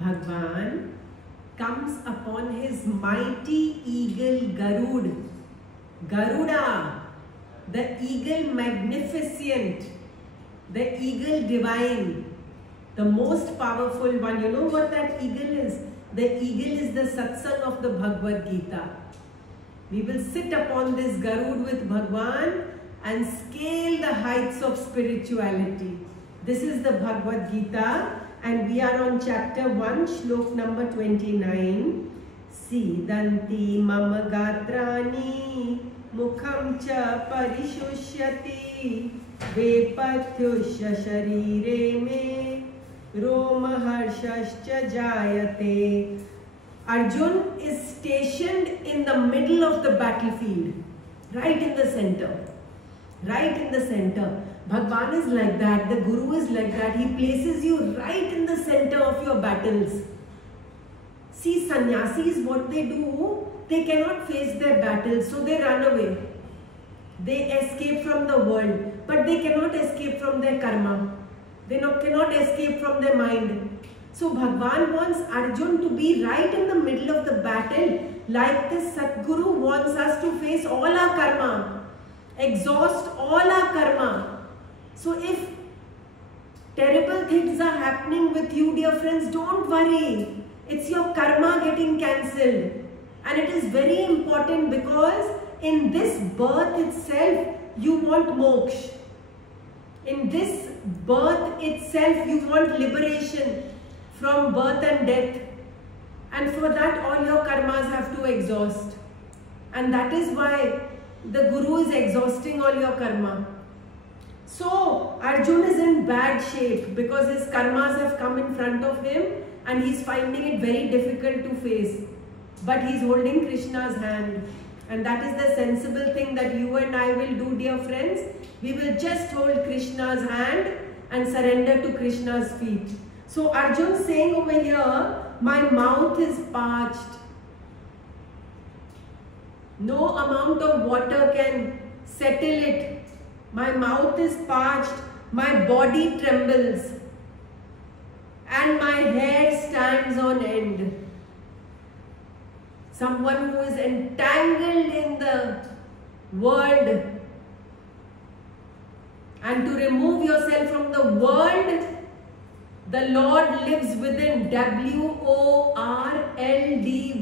Bhagwan comes upon his mighty eagle Garuda, the eagle magnificent, the eagle divine, the most powerful one. You know what that eagle is? The eagle is the satsang of the Bhagwad Gita. We will sit upon this Garud with Bhagwan and scale the heights of spirituality. This is the Bhagwad Gita and we are on chapter 1, shlok number 29. Sidanti mama gatrani mukham cha parishushyati vepatyusha sharire me roma harshascha jayate. Arjun is stationed in the middle of the battlefield, right in the center. Right in the center. Bhagwan is like that, the Guru is like that. He places you right in the center of your battles. See, sannyasis, what they do, they cannot face their battles, so they run away. They escape from the world, but they cannot escape from their karma. They cannot escape from their mind. So Bhagwan wants Arjun to be right in the middle of the battle, like the Satguru wants us to face all our karma, exhaust all our karma. So if terrible things are happening with you, dear friends, don't worry. It's your karma getting cancelled. And it is very important because in this birth itself, you want moksha. In this birth itself, you want liberation from birth and death. And for that, all your karmas have to exhaust. And that is why the Guru is exhausting all your karma. So Arjun is in bad shape because his karmas have come in front of him and he's finding it very difficult to face. But he's holding Krishna's hand. And that is the sensible thing that you and I will do, dear friends. We will just hold Krishna's hand and surrender to Krishna's feet. So Arjun is saying over here, my mouth is parched. No amount of water can settle it. My mouth is parched, my body trembles, and my hair stands on end. Someone who is entangled in the world, and to remove yourself from the world, the Lord lives within, W-O-R-L-D,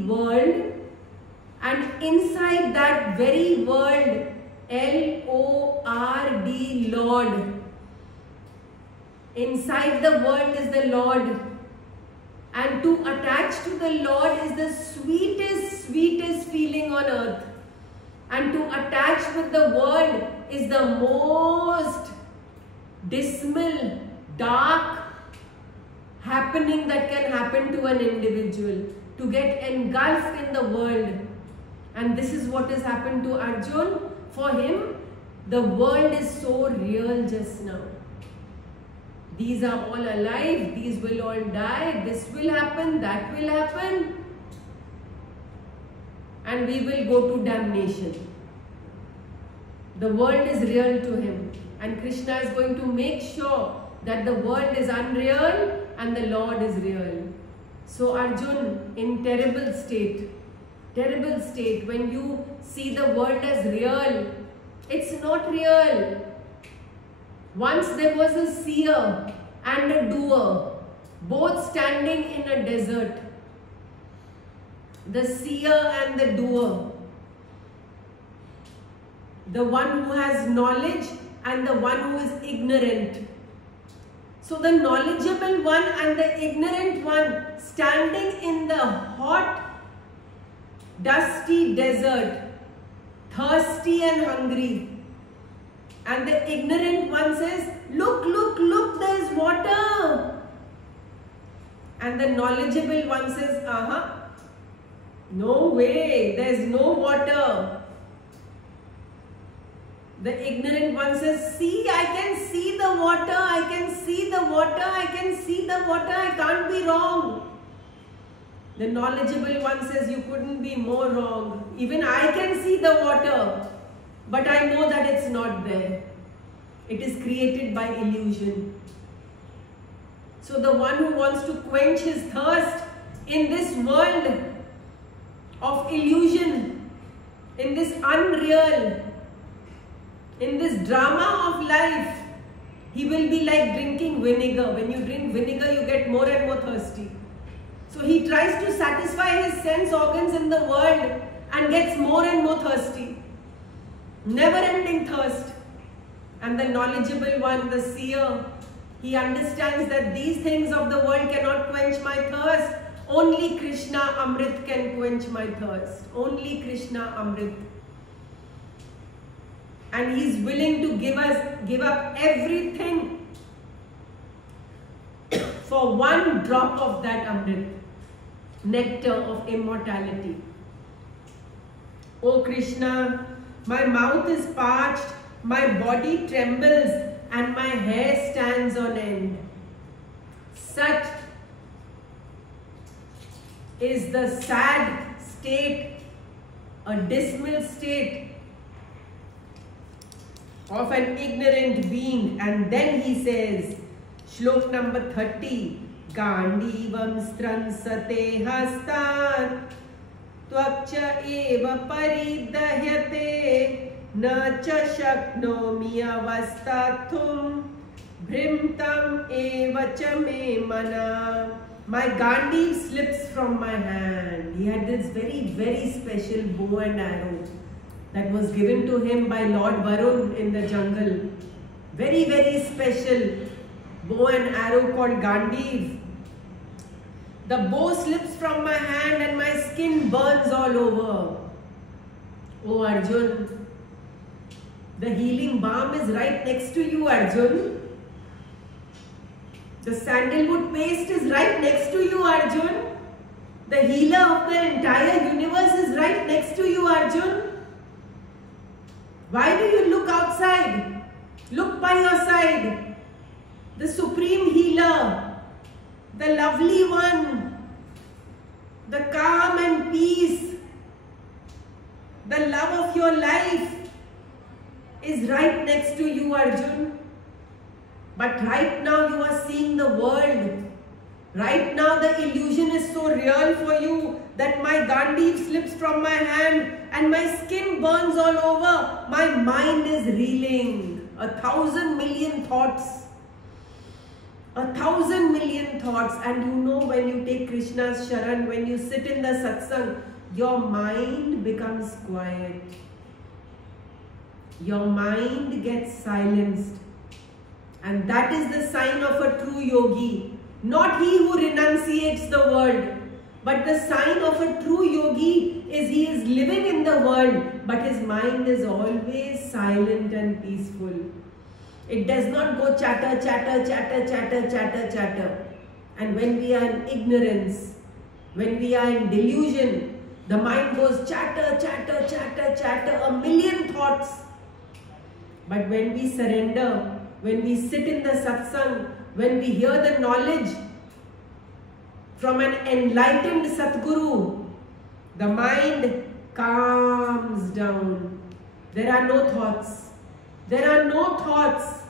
world, and inside that very world, L-O-R-D, Lord. Inside the world is the Lord. And to attach to the Lord is the sweetest, sweetest feeling on earth. And to attach with the world is the most dismal, dark happening that can happen to an individual. To get engulfed in the world. And this is what has happened to Arjun. For him, the world is so real just now. These are all alive, these will all die, this will happen, that will happen. And we will go to damnation. The world is real to him. And Krishna is going to make sure that the world is unreal and the Lord is real. So Arjun, in terrible state, when you see the world as real, it's not real. Once there was a seer and a doer, both standing in a desert. The seer and the doer. The one who has knowledge and the one who is ignorant. So the knowledgeable one and the ignorant one standing in the hot, dusty desert, thirsty and hungry. And the ignorant one says, look, look, look, there is water. And the knowledgeable one says, no way, there is no water. The ignorant one says, see, I can see the water, I can see the water, I can see the water, I can't be wrong. The knowledgeable one says, you couldn't be more wrong. Even I can see the water, but I know that it's not there. It is created by illusion. So the one who wants to quench his thirst in this world of illusion, in this unreal, in this drama of life, he will be like drinking vinegar. When you drink vinegar, you get more and more thirsty. So he tries to satisfy his sense organs in the world and gets more and more thirsty. Never-ending thirst. And the knowledgeable one, the seer, he understands that these things of the world cannot quench my thirst. Only Krishna Amrit can quench my thirst. Only Krishna Amrit. And he is willing to give up everything for one drop of that Amrit, nectar of immortality. O Krishna, my mouth is parched, my body trembles, and my hair stands on end. Such is the sad state, a dismal state of an ignorant being. And then he says, Shlok number 30, Gandivam stransate hastat Tvakcha eva paridahyate na cha shaknomi avastathum bhrimtam eva cha me mana. My Gandhi slips from my hand. He had this very, very special bow and arrow that was given to him by Lord Varun in the jungle. Very, very special bow and arrow called Gandhi. The bow slips from my hand and my skin burns all over. Oh Arjun, the healing balm is right next to you, Arjun. The sandalwood paste is right next to you, Arjun. The healer of the entire universe is right next to you, Arjun. Why do you look outside? Look by your side. The supreme healer, the lovely one, the calm and peace, the love of your life is right next to you, Arjun. But right now you are seeing the world. Right now the illusion is so real for you that my Gandhi slips from my hand and my skin burns all over. My mind is reeling. 1,000 million thoughts. 1,000 million thoughts. And you know, when you take Krishna's Sharan, when you sit in the satsang, your mind becomes quiet. Your mind gets silenced. And that is the sign of a true yogi. Not he who renunciates the world, but the sign of a true yogi is he is living in the world, but his mind is always silent and peaceful. It does not go chatter, chatter, chatter, chatter, chatter, chatter. And when we are in ignorance, when we are in delusion, the mind goes chatter, chatter, chatter, chatter, a million thoughts. But when we surrender, when we sit in the satsang, when we hear the knowledge from an enlightened Satguru, the mind calms down. There are no thoughts. There are no thoughts.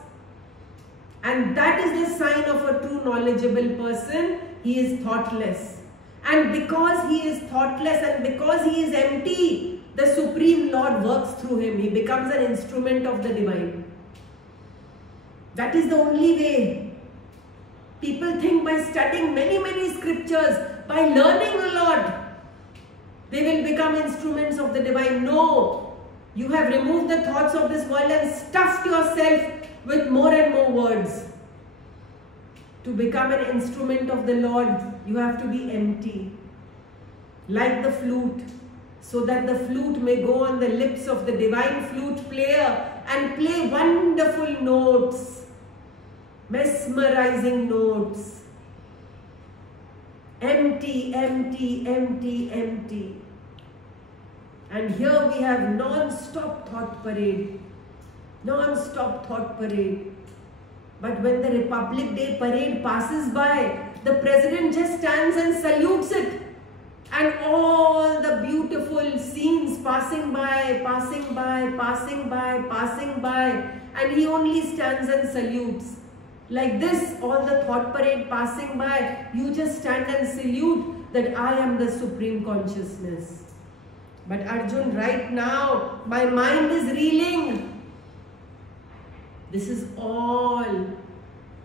And that is the sign of a true knowledgeable person. He is thoughtless. And because he is thoughtless and because he is empty, the Supreme Lord works through him. He becomes an instrument of the divine. That is the only way. People think by studying many, many scriptures, by learning a lot, they will become instruments of the divine. No. You have removed the thoughts of this world and stuffed yourself with more and more words. To become an instrument of the Lord, you have to be empty. Like the flute. So that the flute may go on the lips of the divine flute player and play wonderful notes. Mesmerizing notes. Empty, empty, empty, empty. And here we have non-stop thought parade. Non-stop thought parade. But when the Republic Day parade passes by, the president just stands and salutes it. And all the beautiful scenes passing by, passing by, passing by, passing by. And he only stands and salutes. Like this, all the thought parade passing by, you just stand and salute that I am the Supreme Consciousness. But Arjun, right now, my mind is reeling. This is all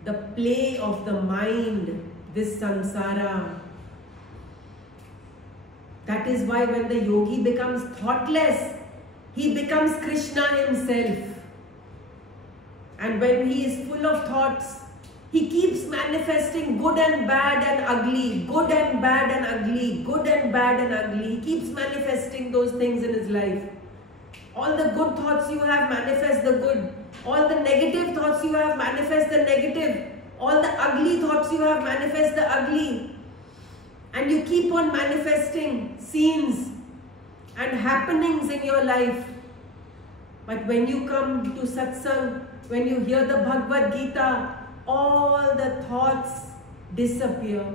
the play of the mind, this samsara. That is why when the yogi becomes thoughtless, he becomes Krishna himself. And when he is full of thoughts, he keeps manifesting good and bad and ugly, good and bad and ugly, good and bad and ugly. He keeps manifesting those things in his life. All the good thoughts you have, manifest the good. All the negative thoughts you have, manifest the negative. All the ugly thoughts you have, manifest the ugly. And you keep on manifesting scenes and happenings in your life. But when you come to satsang, when you hear the Bhagwad Gita, all the thoughts disappear.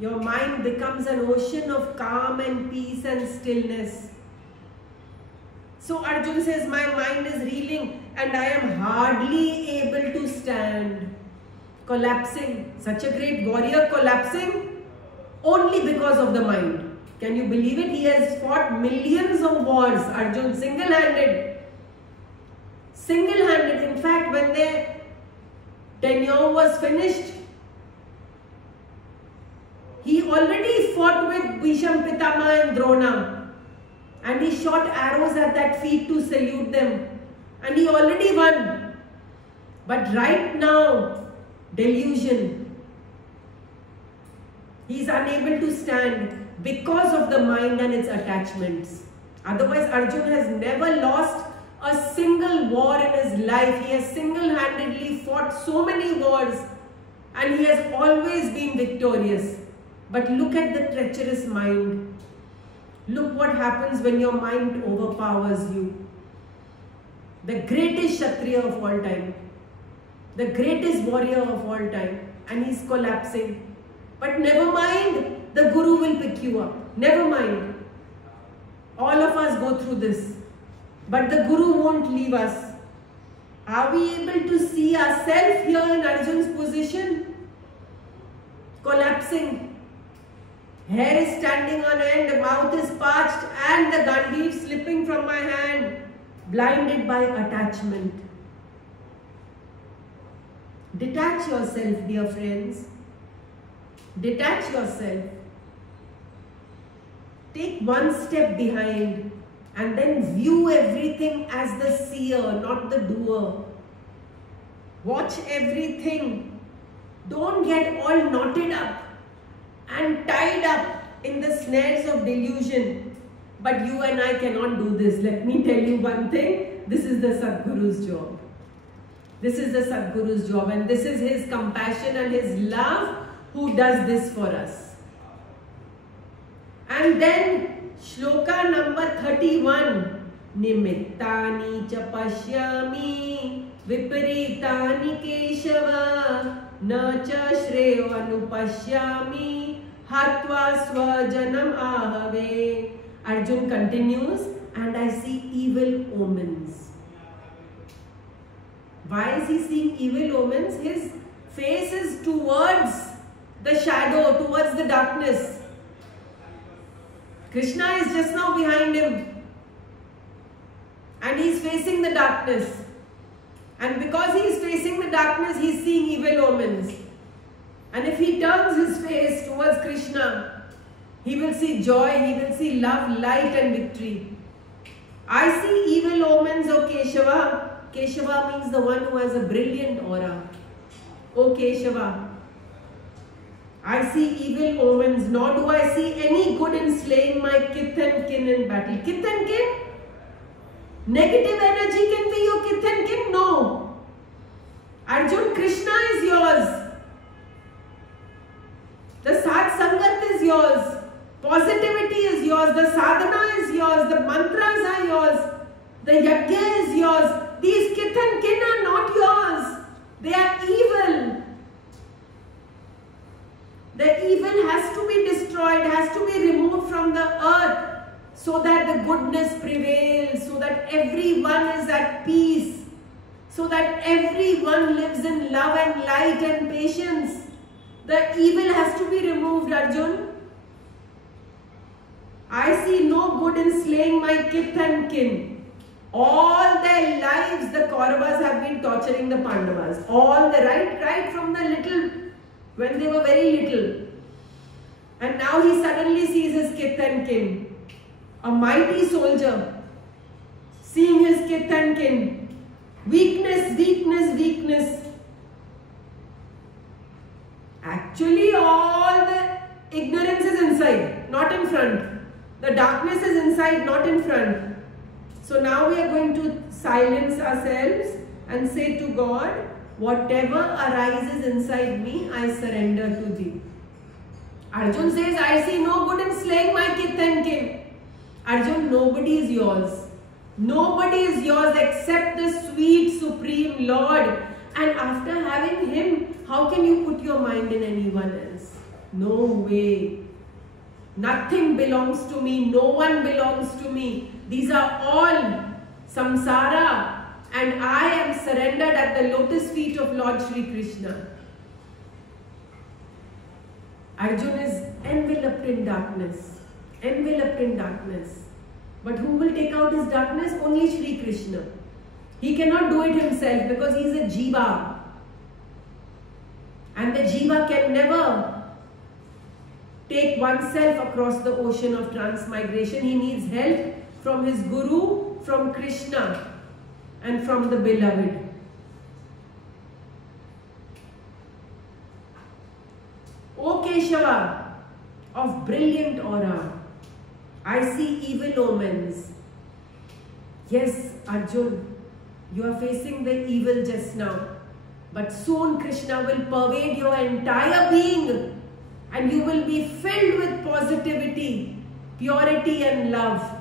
Your mind becomes an ocean of calm and peace and stillness. So Arjun says, my mind is reeling and I am hardly able to stand. Collapsing. Such a great warrior collapsing only because of the mind. Can you believe it? He has fought millions of wars, Arjun, single-handed. Single-handed. In fact, when their tenure was finished, he already fought with Bhisham, Pitama and Drona. And he shot arrows at that feet to salute them. And he already won. But right now, delusion. He is unable to stand because of the mind and its attachments. Otherwise, Arjun has never lost a single war in his life. He has single-handedly fought so many wars and he has always been victorious. But look at the treacherous mind. Look what happens when your mind overpowers you. The greatest Kshatriya of all time. The greatest warrior of all time. And he's collapsing. But never mind, the Guru will pick you up. Never mind. All of us go through this. But the Guru won't leave us. Are we able to see ourselves here in Arjun's position? Collapsing. Hair is standing on end, mouth is parched and the gandhi slipping from my hand. Blinded by attachment. Detach yourself, dear friends. Detach yourself. Take one step behind and then view everything as the seer, not the doer. Watch everything. Don't get all knotted up and tied up in the snares of delusion. But you and I cannot do this. Let me tell you one thing. This is the Sadguru's job. This is the Sadguru's job, and this is his compassion and his love who does this for us. And then Shloka number 31. Nimittani cha pashyami viparitani keshava na cha shreyo anupashyami hatva swajanam ahave. Arjun continues, and I see evil omens. Why is he seeing evil omens? His face is towards the shadow, towards the darkness. Krishna is just now behind him. And he is facing the darkness. And because he is facing the darkness, he is seeing evil omens. And if he turns his face towards Krishna, he will see joy, he will see love, light and victory. I see evil omens, O Keshava. Keshava means the one who has a brilliant aura. O Keshava. I see evil omens, nor do I see any good in slaying my kith and kin in battle. Kith and kin? Negative energy can be your kith and kin? No. Arjun, Krishna is yours. The Sat Sangat is yours. Positivity is yours. The sadhana is yours. The mantras are yours. The yajna is yours. These kith and kin are not yours. They are evil. The evil has to be destroyed, has to be removed from the earth so that the goodness prevails, so that everyone is at peace. so that everyone lives in love and light and patience. The evil has to be removed, Arjun. I see no good in slaying my kith and kin. All their lives the Kauravas have been torturing the Pandavas. All the right from the little, when they were very little. And now he suddenly sees his kith and kin. A mighty soldier, seeing his kith and kin. Weakness, weakness, weakness. Actually, all the ignorance is inside, not in front. The darkness is inside, not in front. So now we are going to silence ourselves and say to God, whatever arises inside me, I surrender to thee. Arjun says, I see no good in slaying my kith and kin. Arjun, nobody is yours. Nobody is yours except the sweet Supreme Lord. And after having Him, how can you put your mind in anyone else? No way. Nothing belongs to me. No one belongs to me. These are all samsara. And I am surrendered at the lotus feet of Lord Shri Krishna. Arjun is enveloped in darkness. Enveloped in darkness. But who will take out his darkness? Only Shri Krishna. He cannot do it himself because he is a jiva. And the jiva can never take oneself across the ocean of transmigration. He needs help from his Guru, from Krishna, and from the beloved. O Keshava, of brilliant aura, I see evil omens. Yes, Arjun, you are facing the evil just now. But soon Krishna will pervade your entire being and you will be filled with positivity, purity and love.